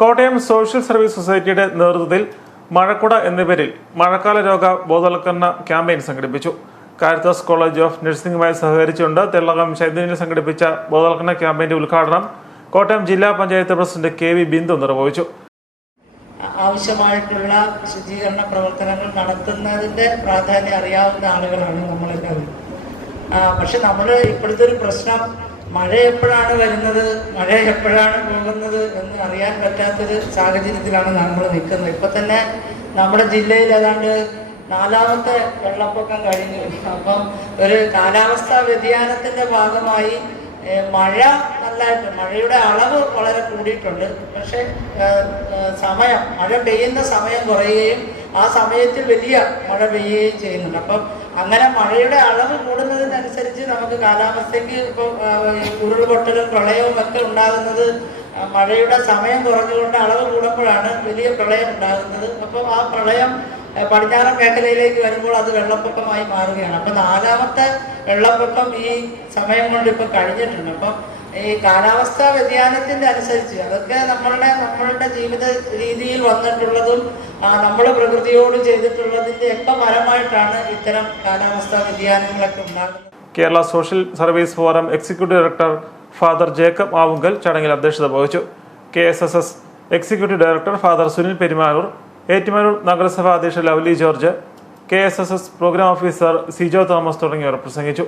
Kottayam social service സൊസൈറ്റിയുടെ നേതൃത്വത്തിൽ മഴക്കുട എന്ന പേരിൽ മഴക്കാല രോഗ ബോധവൽക്കരണ ക്യാമ്പയിൻ സംഘടിപ്പിച്ചു. കാരിത്താസ് കോളേജ് ഓഫ് നഴ്സിംഗുമായി സഹകരിച്ചുകൊണ്ട് തെള്ളകം ചൈതന്യയിൽ സംഘടിപ്പിച്ച ബോധവൽക്കരണ ക്യാമ്പയിന്റെ ഉദ്ഘാടനം കോട്ടയം ജില്ലാ panchayat president K V Bindu നിർവഹിച്ചു. ആവശ്യമായിട്ടുള്ള ശുചീകരണ പ്രവർത്തനങ്ങൾ നടത്തുന്നതിന്റെ പ്രാധാന്യം അറിയാവുന്ന ആളുകളാണ് നമ്മളെല്ലാവരും. പക്ഷെ നമ്മൾ ഇപ്പോഴത്തെ ഒരു പ്രശ്നം മഴ എപ്പോഴാണ് വരുന്നത്? മഴ എപ്പോഴാണ് പോകുന്നത് എന്ന് അറിയാൻ പറ്റാത്തൊരു സാഹചര്യത്തിലാണ് നമ്മൾ നിൽക്കുന്നത്. ഇപ്പൊ തന്നെ നമ്മുടെ ജില്ലയിൽ ഏതാണ്ട് നാലാമത്തെ വെള്ളപ്പൊക്കം കഴിഞ്ഞു. അപ്പം ഒരു കാലാവസ്ഥാ വ്യതിയാനത്തിന്റെ ഭാഗമായി മഴ നല്ലതായിട്ട് മഴയുടെ അളവ് വളരെ കൂടിയിട്ടുണ്ട്. പക്ഷേ സമയം മഴ പെയ്യുന്ന സമയം കുറയുകയും ആ സമയത്തിൽ വലിയ മഴ പെയ്യുകയും ചെയ്യുന്നുണ്ട്. അപ്പം അങ്ങനെ മഴയുടെ അളവ് നമുക്ക് കാലാവസ്ഥയ്ക്ക് ഇപ്പൊ ഉരുൾപൊട്ടലും പ്രളയവും ഒക്കെ ഉണ്ടാകുന്നത് മഴയുടെ സമയം കുറഞ്ഞുകൊണ്ട് അളവ് കൂടുമ്പോഴാണ് വലിയ പ്രളയം ഉണ്ടാകുന്നത്. അപ്പോൾ ആ പ്രളയം പടിഞ്ഞാറൻ മേഖലയിലേക്ക് വരുമ്പോൾ അത് വെള്ളപ്പൊക്കമായി മാറുകയാണ്. അപ്പം നാലാമത്തെ വെള്ളപ്പൊക്കം ഈ സമയം കൊണ്ട് ഇപ്പം കഴിഞ്ഞിട്ടുണ്ട്. അപ്പം ഈ കാലാവസ്ഥാ വ്യതിയാനത്തിന്റെ അനുസരിച്ച് അതൊക്കെ നമ്മളുടെ നമ്മളുടെ ജീവിത രീതിയിൽ വന്നിട്ടുള്ളതും നമ്മൾ പ്രകൃതിയോട് ചെയ്തിട്ടുള്ളതിന്റെ ഒക്കെ ഫലമായിട്ടാണ് ഇത്തരം കാലാവസ്ഥാ വ്യതിയാനങ്ങളൊക്കെ ഉണ്ടാകുന്നത്. Kerala social service forum executive director father Jacob Avungal ചടങ്ങിൽ അധ്യക്ഷത വഹിച്ചു. K S S S executive director father Sunil Perumanoor Ettumanoor നഗരസഭാ അധ്യക്ഷ Lovely George K S S S program officer Sijo Thomas തുടങ്ങിയവർ പ്രസംഗിച്ചു.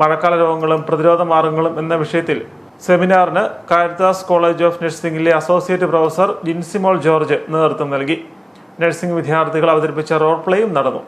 മഴക്കാല രോഗങ്ങളും പ്രതിരോധ മാർഗങ്ങളും എന്ന വിഷയത്തിൽ സെമിനാറിന് കാരിത്താസ് കോളേജ് ഓഫ് നഴ്സിംഗിലെ അസോസിയേറ്റ് പ്രൊഫസർ ജിൻസിമോൾ ജോർജ് നേതൃത്വം നൽകി. നഴ്സിംഗ് വിദ്യാർത്ഥികൾ അവതരിപ്പിച്ച റോൾ പ്ലേയും നടന്നു.